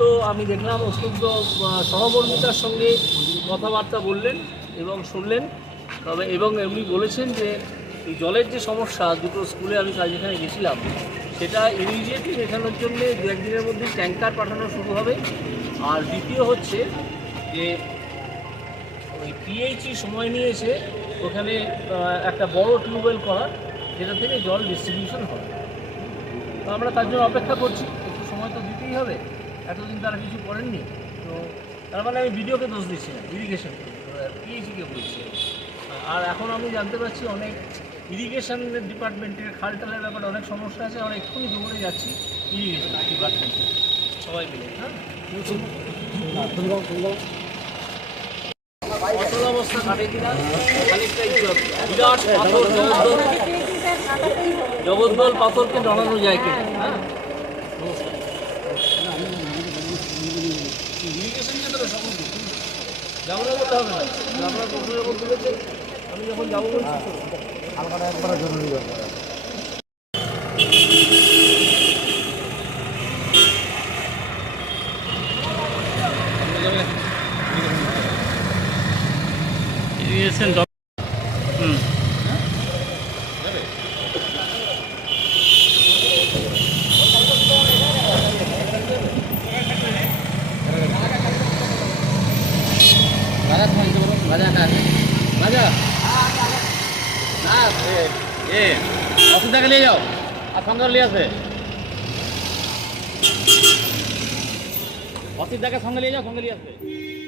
তো আমি দেখলাম অত্যন্ত আহ, সহমর্মিতার সঙ্গে কথাবার্তা বললেন এবং শুনলেন। তবে এবং এমনি বলেছেন যে জলের যে সমস্যা দুটো স্কুলে আমি কাজ যেখানে গেছিলাম সেটা ইমিডিয়েটলি মেটানোর জন্য দু একদিনের মধ্যে ট্যাঙ্কার পাঠানো শুরু হবে। আর দ্বিতীয় হচ্ছে যে ওই পিএইচই সময় নিয়েছে ওখানে একটা বড় টিউবওয়েল করার যেটা থেকে জল ডিস্ট্রিবিউশন হবে। তো আমরা তার জন্য অপেক্ষা করছি একটু সময় তো দিতেই হবে। এতদিন তারা কিছু করেননি। তো তার মানে আমি ভিডিওকে দোষ দিচ্ছি না ইরিগেশন পিএইচিকে বলছি আর এখন আমি জানতে পারছি অনেক ইরিগেশনের ডিপার্টমেন্টের খাল টালের ব্যাপারে অনেক সমস্যা আছে আমরা এক্ষুনি দৌড়ে যাচ্ছি ইরিগেশন ডিপার্টমেন্টে সবাই মিলে হ্যাঁ? অচল অবস্থা জগদ্দল পাথরকে ডরানো যায় কিনা হ্যাঁ? ইরিগেশন নিয়ে সমস্যা যাব করতে হবে না। আপনার প্রথমে বলতে বলতে আমি যখন যাব বলছি ইরিগেশন রাজা না এ- এ অসুবিধাকে নিয়ে যাও। আর সঙ্গে নিয়ে আসবে। অসুবিধাকে সঙ্গে নিয়ে যাও, সঙ্গে নিয়ে আসবে।